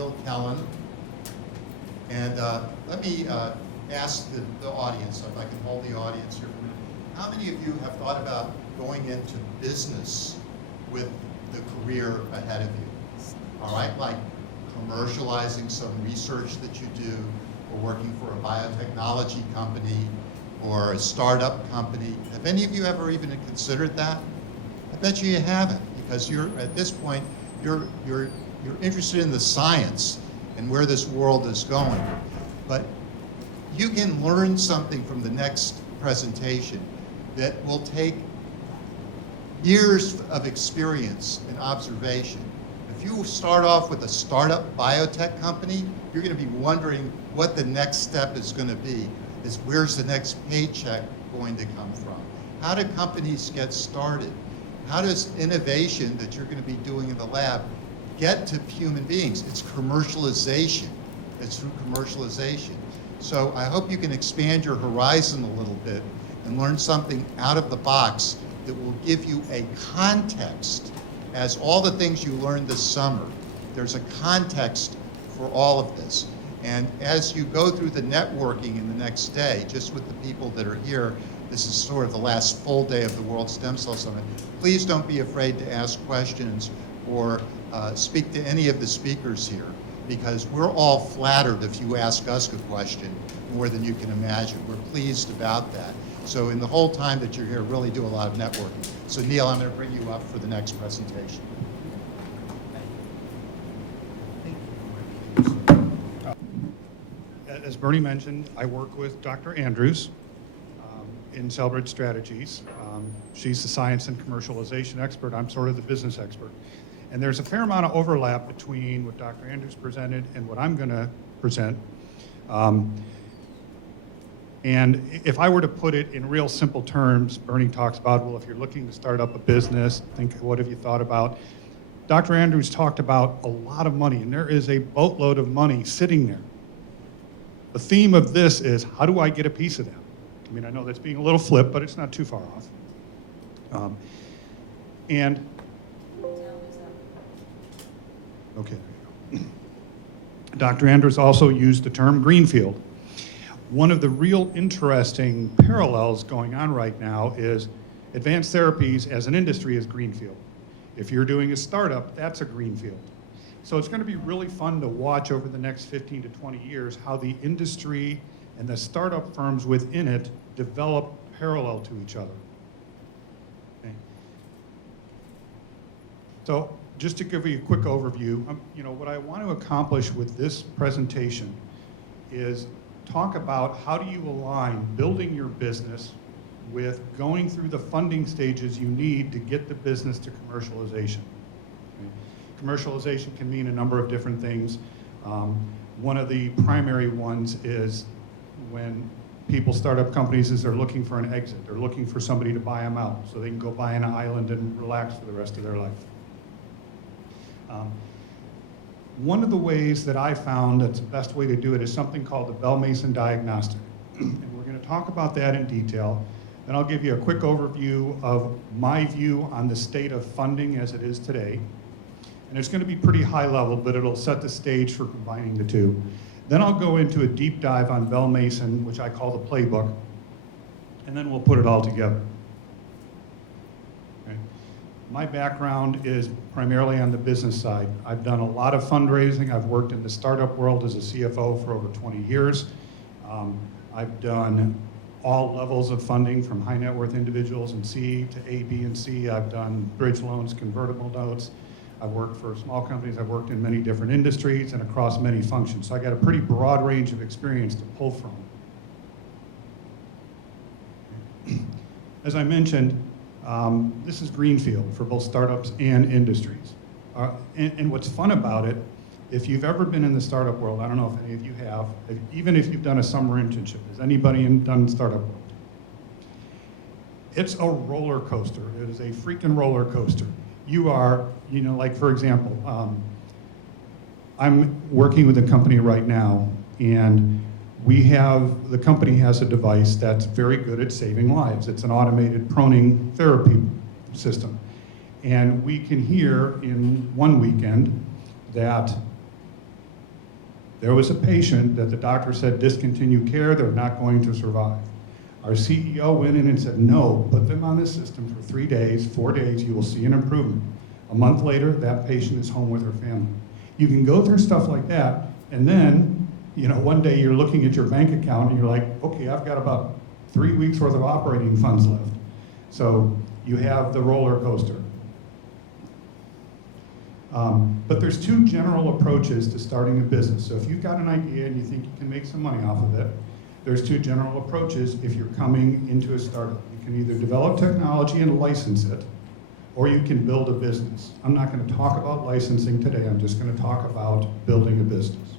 Neil Kellen. And let me ask the audience, if I can hold the audience here for a minute. How many of you have thought about going into business with the career ahead of you? All right, like commercializing some research that you do, or working for a biotechnology company, or a startup company. Have any of you ever even considered that? I bet you haven't, because you're at this point you're interested in the science and where this world is going. But you can learn something from the next presentation that will take years of experience and observation. If you start off with a startup biotech company, you're going to be wondering what the next step is going to be. Is where's the next paycheck going to come from? How do companies get started? How does innovation that you're going to be doing in the lab get to human beings? It's commercialization. It's through commercialization. So I hope you can expand your horizon a little bit and learn something out of the box that will give you a context. As all the things you learned this summer, there's a context for all of this. And as you go through the networking in the next day, just with the people that are here, this is sort of the last full day of the World Stem Cell Summit. Please don't be afraid to ask questions or speak to any of the speakers here, because we're all flattered if you ask us a question more than you can imagine. We're pleased about that. So in the whole time that you're here, really do a lot of networking. So Neil, I'm going to bring you up for the next presentation. As Bernie mentioned, I work with Dr. Andrews in Cellbridge Strategies. She's the science and commercialization expert. I'm sort of the business expert. And there's a fair amount of overlap between what Dr. Andrews presented and what I'm going to present. And if I were to put it in real simple terms, Bernie talks about, well, if you're looking to start up a business, think, what have you thought about? Dr. Andrews talked about a lot of money, and there is a boatload of money sitting there. The theme of this is, how do I get a piece of that? I mean, I know that's being a little flip, but it's not too far off. Okay, there you go. Dr. Andrews also used the term greenfield. One of the real interesting parallels going on right now is advanced therapies as an industry is greenfield. If you're doing a startup, that's a greenfield. So it's going to be really fun to watch over the next 15 to 20 years how the industry and the startup firms within it develop parallel to each other. Okay. So just to give you a quick overview, what I want to accomplish with this presentation is talk about how do you align building your business with going through the funding stages you need to get the business to commercialization. Okay. Commercialization can mean a number of different things. One of the primary ones is when people start up companies is they're looking for an exit. They're looking for somebody to buy them out so they can go buy an island and relax for the rest of their life. One of the ways that I found that's the best way to do it is something called the Bell-Mason diagnostic. And we're going to talk about that in detail. Then I'll give you a quick overview of my view on the state of funding as it is today. And it's going to be pretty high level, but it'll set the stage for combining the two. Then I'll go into a deep dive on Bell-Mason, which I call the playbook, and then we'll put it all together. Okay. My background is primarily on the business side. I've done a lot of fundraising. I've worked in the startup world as a CFO for over 20 years. I've done all levels of funding from high net worth individuals and C to A, B, and C. I've done bridge loans, convertible notes. I've worked for small companies. I've worked in many different industries and across many functions. So I got a pretty broad range of experience to pull from. As I mentioned, this is greenfield for both startups and industries. And what's fun about it, if you've ever been in the startup world, I don't know if any of you have, even if you've done a summer internship, has anybody done startup world? It's a roller coaster. It is a freaking roller coaster. You are, like for example, I'm working with a company right now, and the company has a device that's very good at saving lives. It's an automated proning therapy system. And we can hear in one weekend that There was a patient that the doctor said discontinue care, they're not going to survive. Our CEO went in and said, no, put them on this system for 3 days, 4 days, you will see an improvement. A month later, that patient is home with her family. You can go through stuff like that, and then, one day you're looking at your bank account and you're like, okay, I've got about 3 weeks worth of operating funds left. So you have the roller coaster. But there's two general approaches to starting a business. So if you've got an idea and you think you can make some money off of it, there's two general approaches if you're coming into a startup. You can either develop technology and license it, or you can build a business. I'm not going to talk about licensing today, I'm just going to talk about building a business.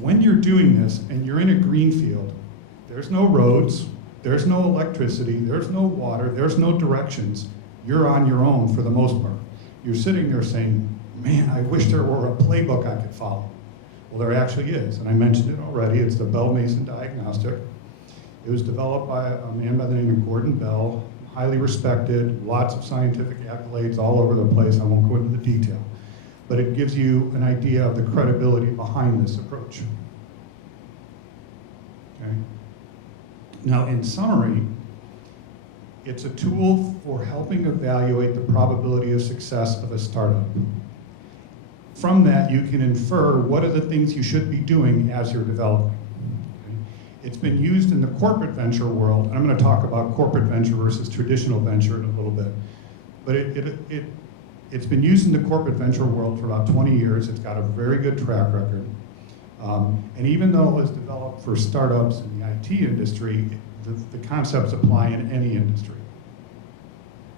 When you're doing this and you're in a green field, there's no roads, there's no electricity, there's no water, there's no directions. You're on your own for the most part. You're sitting there saying, man, I wish there were a playbook I could follow. Well, there actually is, and I mentioned it already. It's the Bell-Mason diagnostic. It was developed by a man by the name of Gordon Bell, highly respected, lots of scientific accolades all over the place. I won't go into the detail, but it gives you an idea of the credibility behind this approach. Okay. Now, in summary, it's a tool for helping evaluate the probability of success of a startup. From that, you can infer what are the things you should be doing as you're developing. Okay? It's been used in the corporate venture world, and I'm going to talk about corporate venture versus traditional venture in a little bit. But it's been used in the corporate venture world for about 20 years. It's got a very good track record. And even though it was developed for startups in the IT industry, the concepts apply in any industry.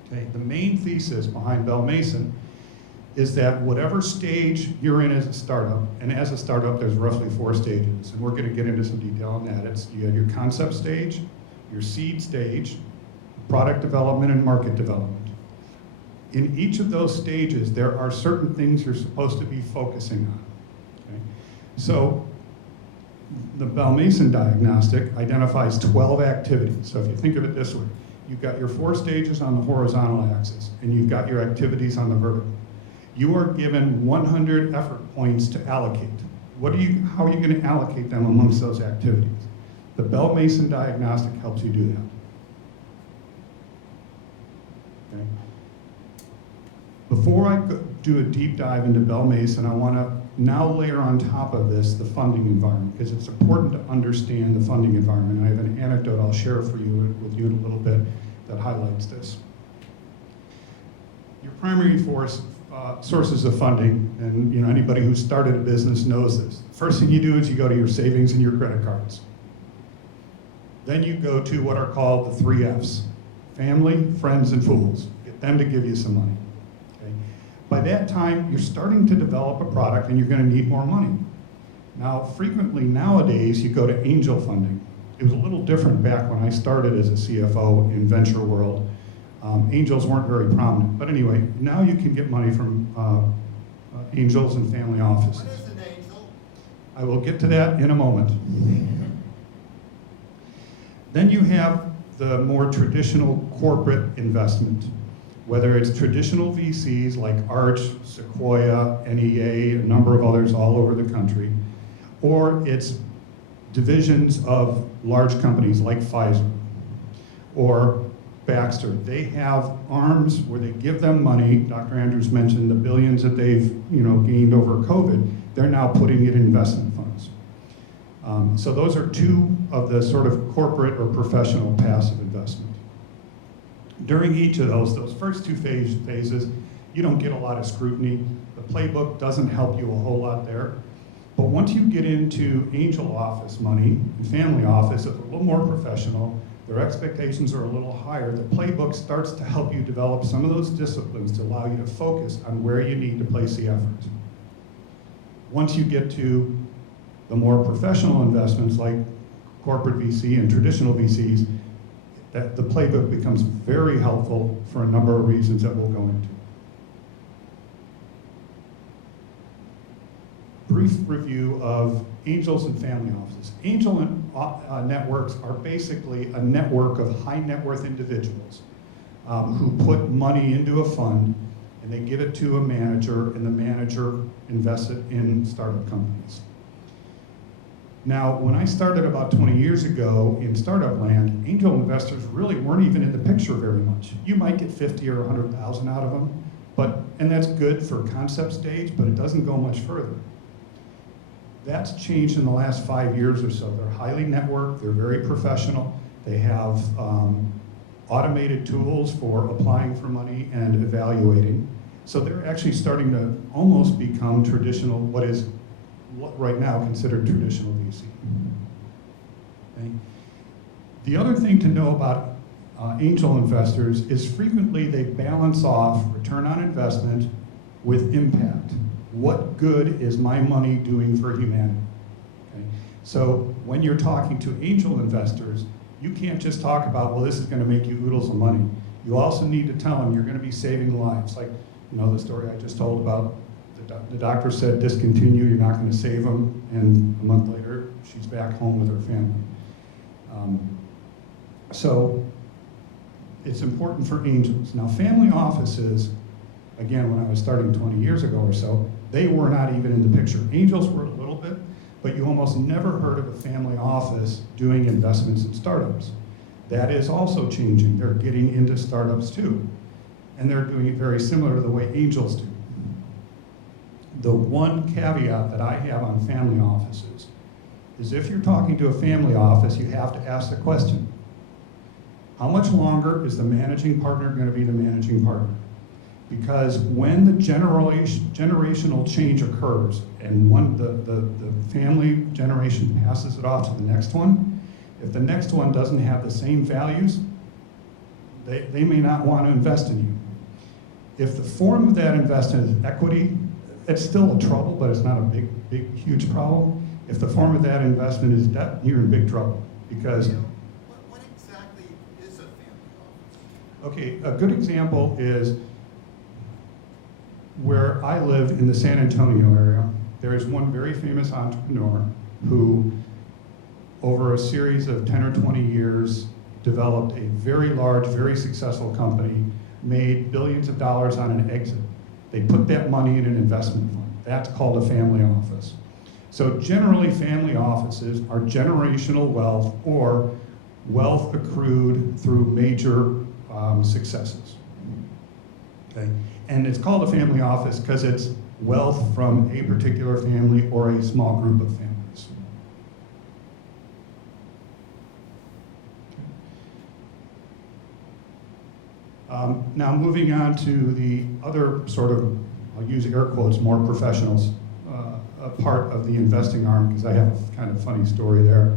Okay? The main thesis behind Bell-Mason is that whatever stage you're in as a startup, and as a startup there's roughly 4 stages, and we're going to get into some detail on that. You have your concept stage, your seed stage, product development, and market development. In each of those stages, there are certain things you're supposed to be focusing on. Okay? So the Bell-Mason diagnostic identifies 12 activities. So if you think of it this way, you've got your 4 stages on the horizontal axis, and you've got your activities on the vertical. You are given 100 effort points to allocate. How are you going to allocate them amongst those activities? The Bell-Mason diagnostic helps you do that. Okay. Before I do a deep dive into Bell-Mason, I want to now layer on top of this the funding environment, because it's important to understand the funding environment. I have an anecdote I'll share with you in a little bit that highlights this. Your primary sources of funding, and anybody who started a business knows this. First thing you do is you go to your savings and your credit cards. Then you go to what are called the 3 F's: family, friends, and fools. Get them to give you some money. Okay? By that time, you're starting to develop a product and you're going to need more money. Now, frequently nowadays, you go to angel funding. It was a little different back when I started as a CFO in venture world. Angels weren't very prominent. But anyway, now you can get money from angels and family offices. What is an angel? I will get to that in a moment. Then you have the more traditional corporate investment, whether it's traditional VCs like Arch, Sequoia, NEA, a number of others all over the country, or it's divisions of large companies like Pfizer or Baxter. They have arms where they give them money. Dr. Andrews mentioned the billions that they've gained over COVID. They're now putting it in investment funds. So those are 2 of the sort of corporate or professional passive investment. During each of those first 2 phases, you don't get a lot of scrutiny. The playbook doesn't help you a whole lot there. But once you get into angel office money and family office, it's a little more professional. Their expectations are a little higher. The playbook starts to help you develop some of those disciplines to allow you to focus on where you need to place the effort. Once you get to the more professional investments like corporate VC and traditional VCs, the playbook becomes very helpful for a number of reasons that we'll go into. Brief review of angels and family offices. Angel networks are basically a network of high net worth individuals who put money into a fund, and they give it to a manager, and the manager invests it in startup companies. Now, when I started about 20 years ago in startup land, angel investors really weren't even in the picture very much. You might get 50 or 100,000 out of them, and that's good for concept stage, but it doesn't go much further. That's changed in the last 5 years or so. They're highly networked, they're very professional, they have automated tools for applying for money and evaluating. So they're actually starting to almost become traditional, what is right now considered traditional VC. Okay. The other thing to know about angel investors is frequently they balance off return on investment with impact. What good is my money doing for humanity? Okay. So when you're talking to angel investors, you can't just talk about, well, this is going to make you oodles of money. You also need to tell them you're going to be saving lives. Like, you know, the story I just told about the doctor said discontinue, you're not going to save them, and a month later she's back home with her family. So it's important for angels. Now family offices, again, when I was starting 20 years ago or so, they were not even in the picture. Angels were a little bit, but you almost never heard of a family office doing investments in startups. That is also changing. They're getting into startups too, and they're doing it very similar to the way angels do. The one caveat that I have on family offices is if you're talking to a family office, you have to ask the question, how much longer is the managing partner going to be the managing partner? Because when the generational change occurs and when the family generation passes it off to the next one, if the next one doesn't have the same values, they may not want to invest in you. If the form of that investment is equity, it's still a trouble, but it's not a big, huge problem. If the form of that investment is debt, you're in big trouble because. What exactly is a family office? Okay, a good example is where I live in the San Antonio area. There is one very famous entrepreneur who, over a series of 10 or 20 years, developed a very large, very successful company, made billions of dollars on an exit. They put that money in an investment fund. That's called a family office. So generally family offices are generational wealth or wealth accrued through major successes. Okay? And it's called a family office because it's wealth from a particular family or a small group of families. Now moving on to the other sort of, I'll use air quotes, more professionals, a part of the investing arm, because I have a kind of funny story there.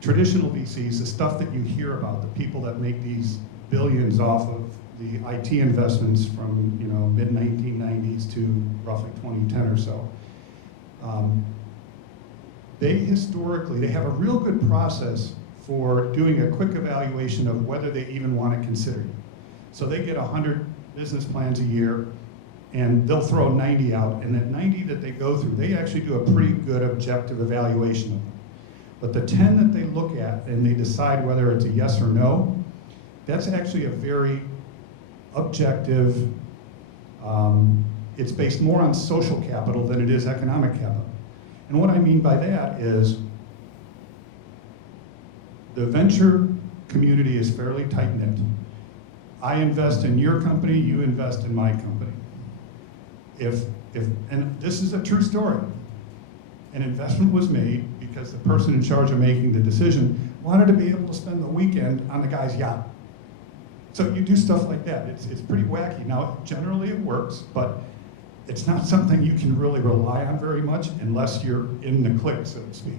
Traditional VCs, the stuff that you hear about, the people that make these billions off of the IT investments from mid-1990s to roughly 2010 or so, they have a real good process for doing a quick evaluation of whether they even want to consider you. So they get 100 business plans a year, and they'll throw 90 out, and that 90 that they go through, they actually do a pretty good objective evaluation of them. But the 10 that they look at and they decide whether it's a yes or no, that's actually a very objective, it's based more on social capital than it is economic capital. And what I mean by that is the venture community is fairly tight-knit. I invest in your company, you invest in my company. And this is a true story. An investment was made because the person in charge of making the decision wanted to be able to spend the weekend on the guy's yacht. So you do stuff like that. It's pretty wacky. Now, generally it works, but it's not something you can really rely on very much unless you're in the clique, so to speak.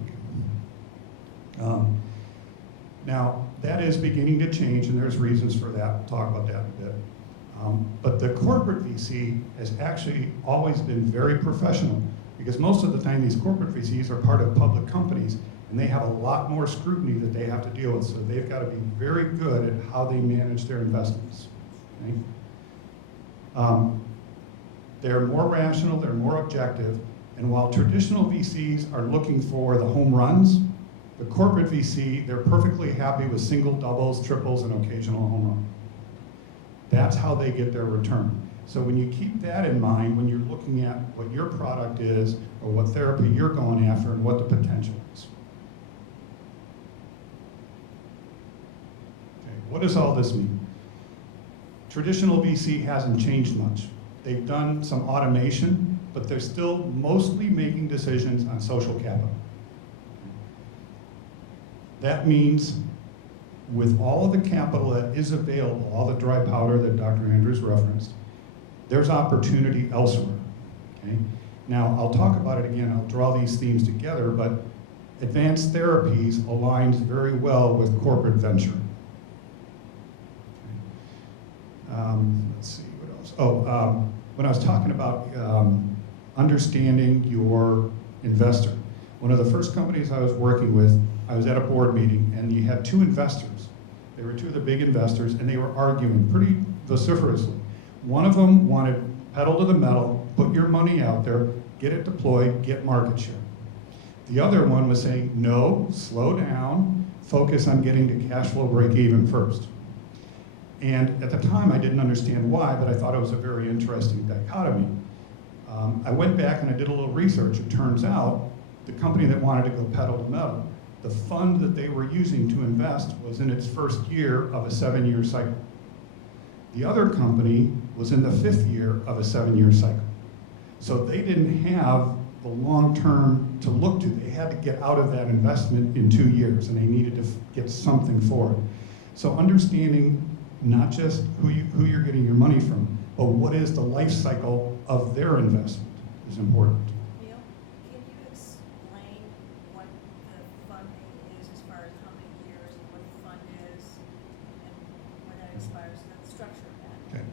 Now, that is beginning to change, and there's reasons for that. We'll talk about that in a bit. But the corporate VC has actually always been very professional, because most of the time these corporate VCs are part of public companies, and they have a lot more scrutiny that they have to deal with, so they've got to be very good at how they manage their investments. Okay? They're more rational, they're more objective, and while traditional VCs are looking for the home runs, the corporate VC, they're perfectly happy with single, doubles, triples, and occasional home That's how they get their return. So when you keep that in mind, when you're looking at what your product is, or what therapy you're going after, and what the potential is. Okay, what does all this mean? Traditional VC hasn't changed much. They've done some automation, but they're still mostly making decisions on social capital. That means with all of the capital that is available, all the dry powder that Dr. Andrews referenced, there's opportunity elsewhere. Okay? Now, I'll talk about it again, I'll draw these themes together, but advanced therapies aligns very well with corporate venture. Let's see, what else? Oh, when I was talking about understanding your investor, one of the first companies I was working with, I was at a board meeting, and you had two investors. They were two of the big investors, and they were arguing pretty vociferously. One of them wanted pedal to the metal, put your money out there, get it deployed, get market share. The other one was saying, no, slow down, focus on getting to cash flow break even first. And at the time, I didn't understand why, but I thought it was a very interesting dichotomy. I went back and I did a little research. It turns out the company that wanted to go pedal to metal, the fund that they were using to invest was in its first year of a 7-year cycle. The other company was in the 5th year of a 7-year cycle. So they didn't have the long term to look to. They had to get out of that investment in 2 years, and they needed to get something for it. So understanding not just who you're getting your money from, but what is the life cycle of their investment is important. Neil, can you explain what the funding is as far as how many years, what the fund is, and when that expires, and the structure of that? Okay.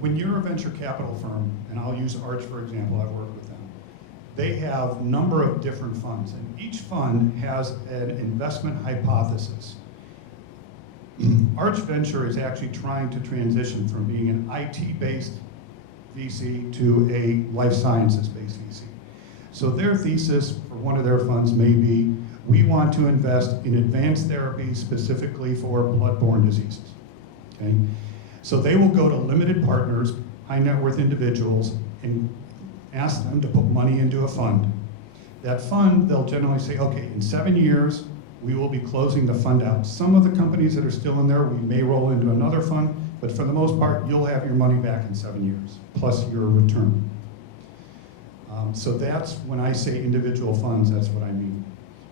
When you're a venture capital firm, and I'll use Arch for example, I've worked with them, they have a number of different funds, and each fund has an investment hypothesis. Arch Venture is actually trying to transition from being an IT-based VC to a life sciences-based VC. So their thesis for one of their funds may be, we want to invest in advanced therapies specifically for blood-borne diseases. Okay? So they will go to limited partners, high net worth individuals, and ask them to put money into a fund. That fund, they'll generally say, okay, in 7 years, we will be closing the fund out. Some of the companies that are still in there, we may roll into another fund, but for the most part, you'll have your money back in 7 years, plus your return. So that's when I say individual funds, that's what I mean.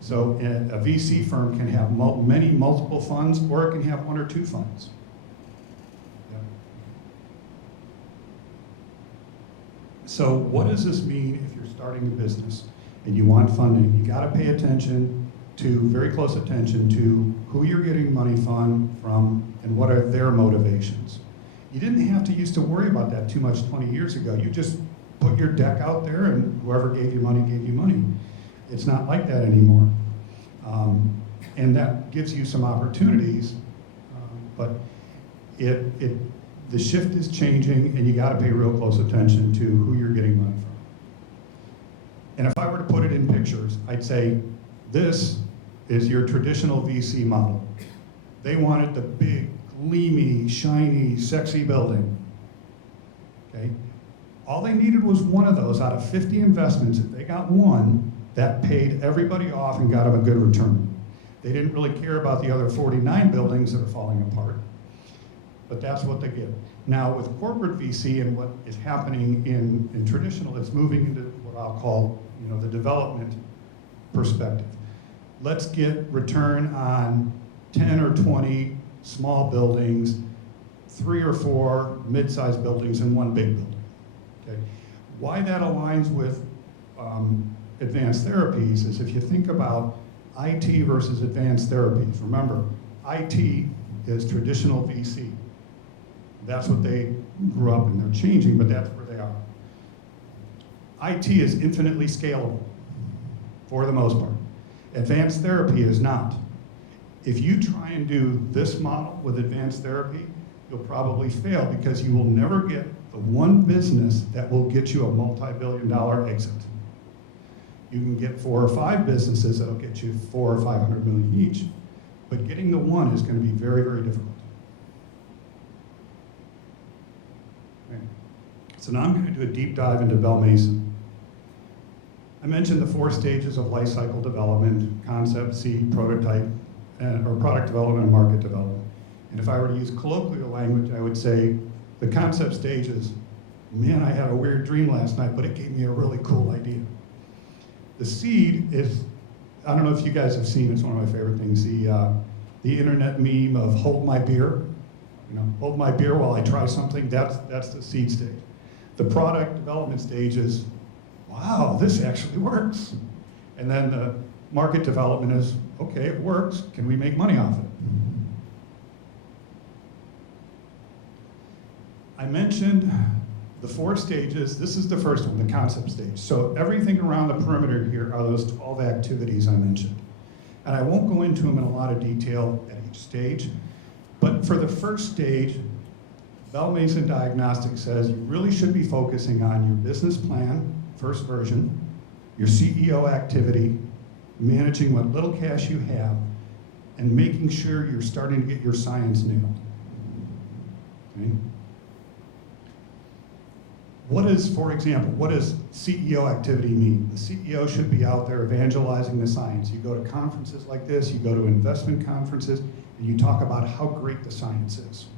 So a VC firm can have many multiple funds, or it can have 1 or 2 funds. Yeah. So what does this mean if you're starting a business and you want funding? You gotta pay very close attention to who you're getting money from and what are their motivations. You didn't have to used to worry about that too much 20 years ago. You just put your deck out there and whoever gave you money gave you money. It's not like that anymore. And that gives you some opportunities, but the shift is changing and you gotta pay real close attention to who you're getting money from. And if I were to put it in pictures, I'd say, this is your traditional VC model. They wanted the big, gleamy, shiny, sexy building. Okay? All they needed was one of those out of 50 investments. If they got one, that paid everybody off and got them a good return. They didn't really care about the other 49 buildings that are falling apart. But that's what they get. Now with corporate VC and what is happening in traditional, it's moving into what I'll call, the development perspective. Let's get return on 10 or 20 small buildings, 3 or 4 mid-sized buildings, and 1 big building. Okay? Why that aligns with advanced therapies is if you think about IT versus advanced therapies. Remember, IT is traditional VC. That's what they grew up in. They're changing, but that's where they are. IT is infinitely scalable, for the most part. Advanced therapy is not. If you try and do this model with advanced therapy, you'll probably fail because you will never get the one business that will get you a multi-billion-dollar exit. You can get 4 or 5 businesses that'll get you 400 or 500 million each, but getting the one is going to be very, very difficult. So now I'm going to do a deep dive into Bell Mason. I mentioned the 4 stages of life cycle development: concept, seed, prototype, or product development and market development. And if I were to use colloquial language, I would say the concept stage is, man, I had a weird dream last night, but it gave me a really cool idea. The seed is, I don't know if you guys have seen, it's one of my favorite things, the internet meme of hold my beer. You know, hold my beer while I try something. That's the seed stage. The product development stage is, wow, this actually works. And then the market development is, okay, it works. Can we make money off it? I mentioned the 4 stages. This is the first one, the concept stage. So everything around the perimeter here are those 12 activities I mentioned. And I won't go into them in a lot of detail at each stage, but for the first stage, Bell Mason Diagnostics says you really should be focusing on your business plan, first version, your CEO activity, managing what little cash you have, and making sure you're starting to get your science nailed. Okay? What is, for example, what does CEO activity mean? The CEO should be out there evangelizing the science. You go to conferences like this, you go to investment conferences, and you talk about how great the science is.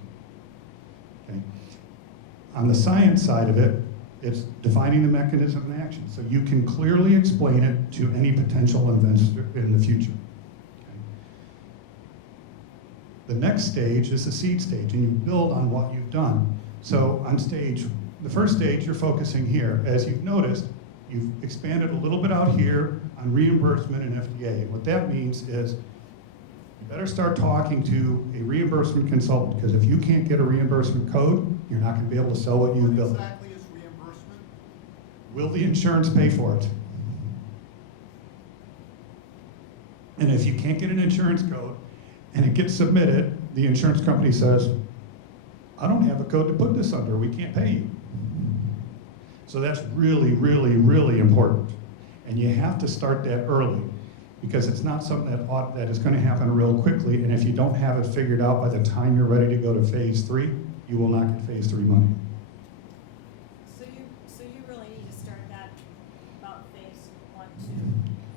Okay? On the science side of it, it's defining the mechanism in action, so you can clearly explain it to any potential investor in the future. Okay? The next stage is the seed stage, and you build on what you've done. So on the first stage, you're focusing here. As you've noticed, you've expanded a little bit out here on reimbursement and FDA. And what that means is you better start talking to a reimbursement consultant, because if you can't get a reimbursement code, you're not going to be able to sell what you've built. What exactly is reimbursement? Will the insurance pay for it? And if you can't get an insurance code and it gets submitted, the insurance company says, I don't have a code to put this under, we can't pay you. So that's really, really, really important. And you have to start that early, because it's not something that is going to happen real quickly, and if you don't have it figured out by the time you're ready to go to phase 3, you will not get phase 3 money. So you really need to start that about phase 1, 2.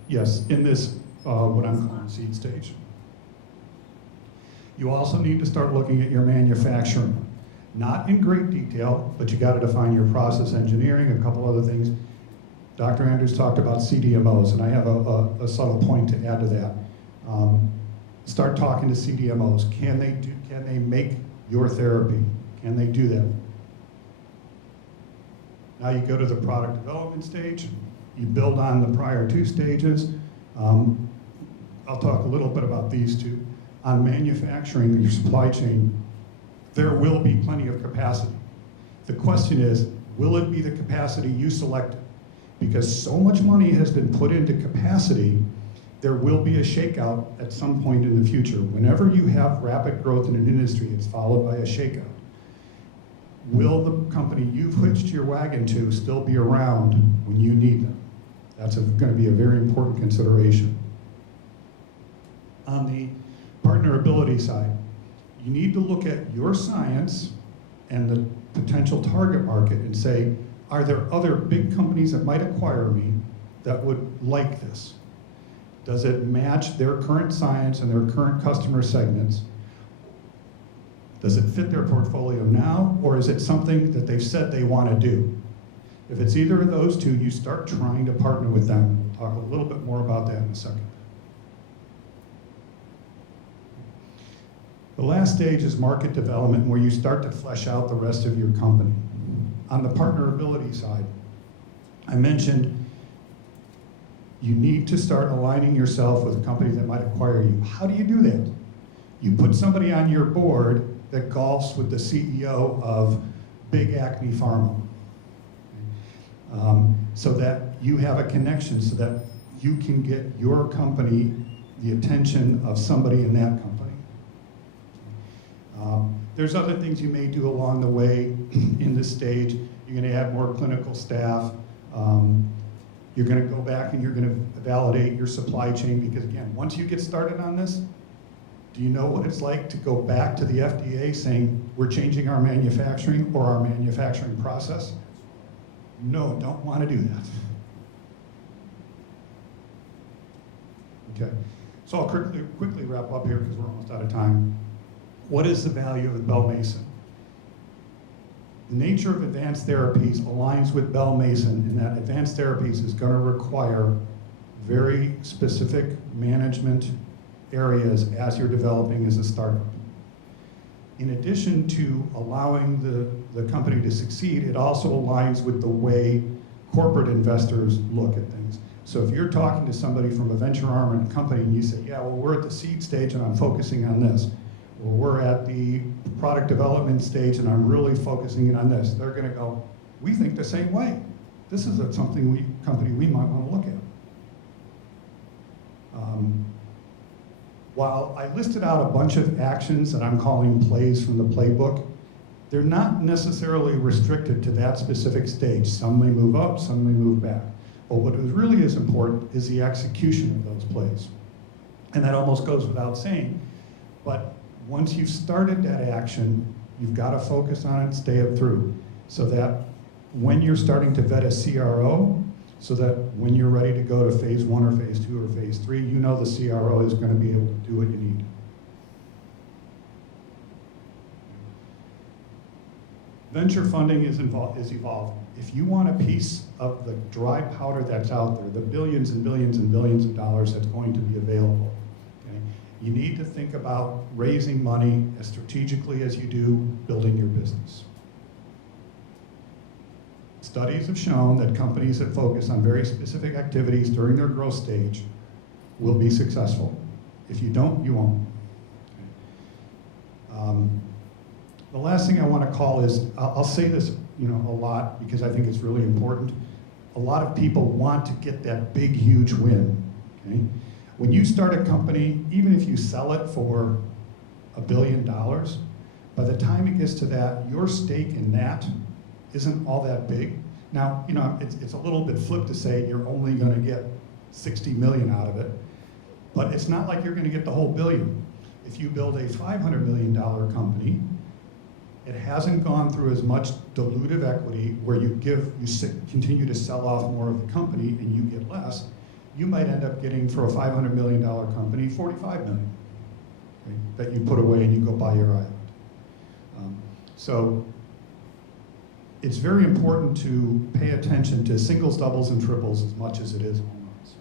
Yes, in this, what I'm calling seed stage. You also need to start looking at your manufacturing. Not in great detail, but you got to define your process engineering, a couple other things. Dr. Andrews talked about CDMOs, and I have a subtle point to add to that. Start talking to CDMOs. Can they make your therapy? Can they do that? Now you go to the product development stage. You build on the prior 2 stages. I'll talk a little bit about these 2. On manufacturing, your supply chain, there will be plenty of capacity. The question is, will it be the capacity you selected? Because so much money has been put into capacity, there will be a shakeout at some point in the future. Whenever you have rapid growth in an industry, it's followed by a shakeout. Will the company you've hitched your wagon to still be around when you need them? That's going to be a very important consideration. On the partnerability side, you need to look at your science and the potential target market and say, are there other big companies that might acquire me that would like this? Does it match their current science and their current customer segments? Does it fit their portfolio now, or is it something that they've said they want to do? If it's either of those 2, you start trying to partner with them. We'll talk a little bit more about that in a second. The last stage is market development, where you start to flesh out the rest of your company. On the partnerability side, I mentioned you need to start aligning yourself with companies that might acquire you. How do you do that? You put somebody on your board that golfs with the CEO of Big Acme Pharma, so that you have a connection, so that you can get your company the attention of somebody in that company. There's other things you may do along the way in this stage. You're going to add more clinical staff. You're going to go back and you're going to validate your supply chain, because again, once you get started on this, do you know what it's like to go back to the FDA saying, we're changing our manufacturing or our manufacturing process? No, don't want to do that. Okay, so I'll quickly wrap up here because we're almost out of time. What is the value of the Bell Mason? The nature of advanced therapies aligns with Bell Mason in that advanced therapies is going to require very specific management areas as you're developing as a startup. In addition to allowing the company to succeed, it also aligns with the way corporate investors look at things. So if you're talking to somebody from a venture arm in a company and you say, yeah, well, we're at the seed stage and I'm focusing on this, or we're at the product development stage and I'm really focusing on this, they're going to go, we think the same way. This is company we might want to look at. While I listed out a bunch of actions that I'm calling plays from the playbook, they're not necessarily restricted to that specific stage. Some may move up, some may move back. But what really is important is the execution of those plays. And that almost goes without saying, but once you've started that action, you've got to focus on it, stay it through, so that when you're starting to vet a CRO, so that when you're ready to go to phase 1 or phase 2 or phase 3, you know the CRO is going to be able to do what you need. Venture funding is evolving. If you want a piece of the dry powder that's out there, the billions and billions and billions of dollars that's going to be available, okay, you need to think about raising money as strategically as you do building your business. Studies have shown that companies that focus on very specific activities during their growth stage will be successful. If you don't, you won't. The last thing I want to call is, I'll say this a lot because I think it's really important. A lot of people want to get that big, huge win. Okay? When you start a company, even if you sell it for $1 billion, by the time it gets to that, your stake in that isn't all that big. Now, it's a little bit flip to say you're only going to get 60 million out of it, but it's not like you're going to get the whole billion. If you build a $500 million company, it hasn't gone through as much dilutive equity where you continue to sell off more of the company and you get less. You might end up getting, for a $500 million company, 45 million, right, that you put away and you go buy your island. So it's very important to pay attention to singles, doubles, and triples as much as it is home runs.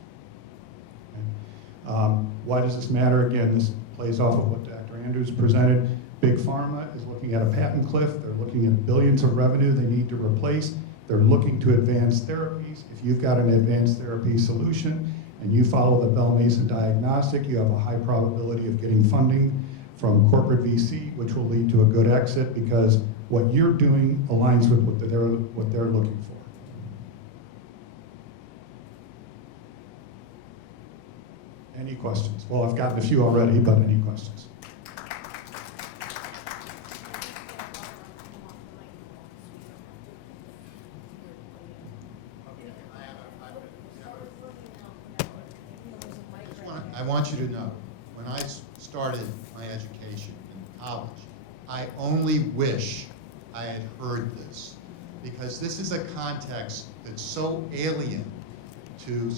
Okay? Why does this matter? Again, this plays off of what Dr. Andrews presented. Big Pharma is looking at a patent cliff. They're looking at billions of revenue they need to replace. They're looking to advanced therapies. If you've got an advanced therapy solution and you follow the Bell Mason diagnostic, you have a high probability of getting funding from corporate VC, which will lead to a good exit because what you're doing aligns with what they're looking for. Any questions? Well, I've gotten a few already, but any questions? I want you to know, when I started my education in college, I only wish I had heard this, because this is a context that's so alien to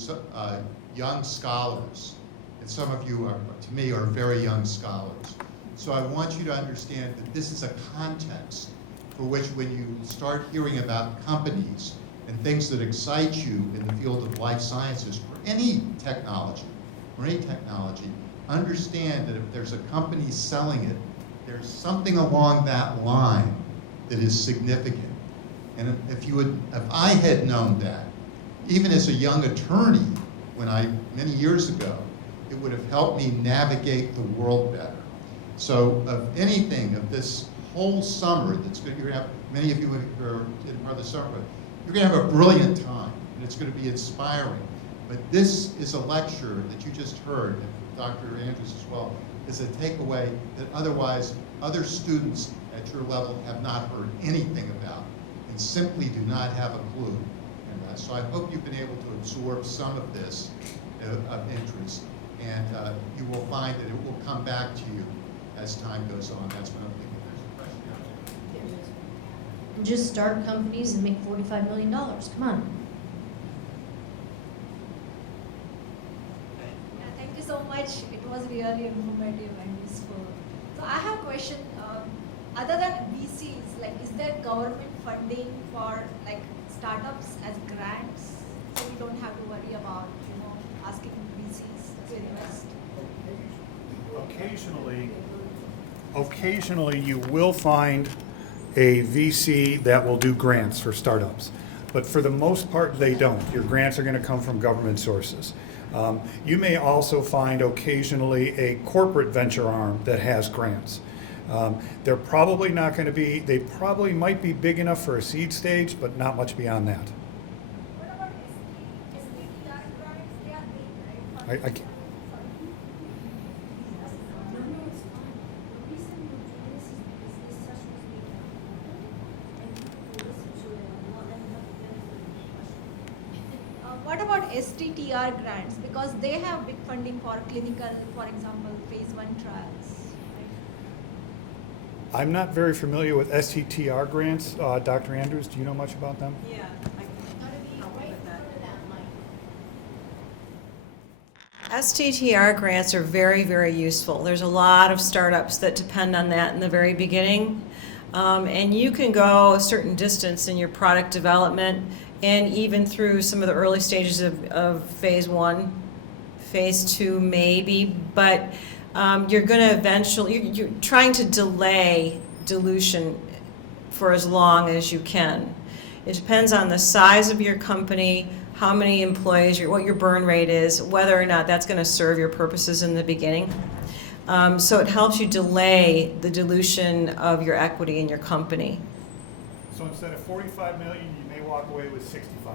young scholars, and some of you are, to me, are very young scholars. So I want you to understand that this is a context for which, when you start hearing about companies and things that excite you in the field of life sciences, or any technology, understand that if there's a company selling it, there's something along that line that is significant. And if I had known that, even as a young attorney, many years ago, it would have helped me navigate the world better. So of anything, of this whole summer, you're gonna have, many of you are in part of the summer, you're gonna have a brilliant time, and it's gonna be inspiring. But this is a lecture that you just heard, and Dr. Andrews as well, is a takeaway that otherwise other students at your level have not heard anything about and simply do not have a clue. And so I hope you've been able to absorb some of this of interest, and you will find that it will come back to you as time goes on. That's what I'm thinking. There's a question out there. just start companies and make $45 million. Come on. Yeah, thank you so much. It was really informative and useful. So I have a question. Other than VCs, like, is there government funding for like startups as grants, so we don't have to worry about asking VCs to invest? Occasionally you will find a VC that will do grants for startups. But for the most part, they don't. Your grants are going to come from government sources. You may also find occasionally a corporate venture arm that has grants. They're probably not going to be, they probably might be big enough for a seed stage, but not much beyond that. What about STTR grants? They are big, right? I can't- What about STTR grants? Because they have big funding for clinical, for example, phase 1 trials. Right? I'm not very familiar with STTR grants. Dr. Andrews, do you know much about them? Yeah, I can help with that. STTR grants are very, very useful. There's a lot of startups that depend on that in the very beginning. And you can go a certain distance in your product development and even through some of the early stages of phase 1, phase 2 maybe, but you're going to eventually, you're trying to delay dilution for as long as you can. It depends on the size of your company, how many employees, what your burn rate is, whether or not that's going to serve your purposes in the beginning. So it helps you delay the dilution of your equity in your company. So instead of 45 million, you may walk away with 65.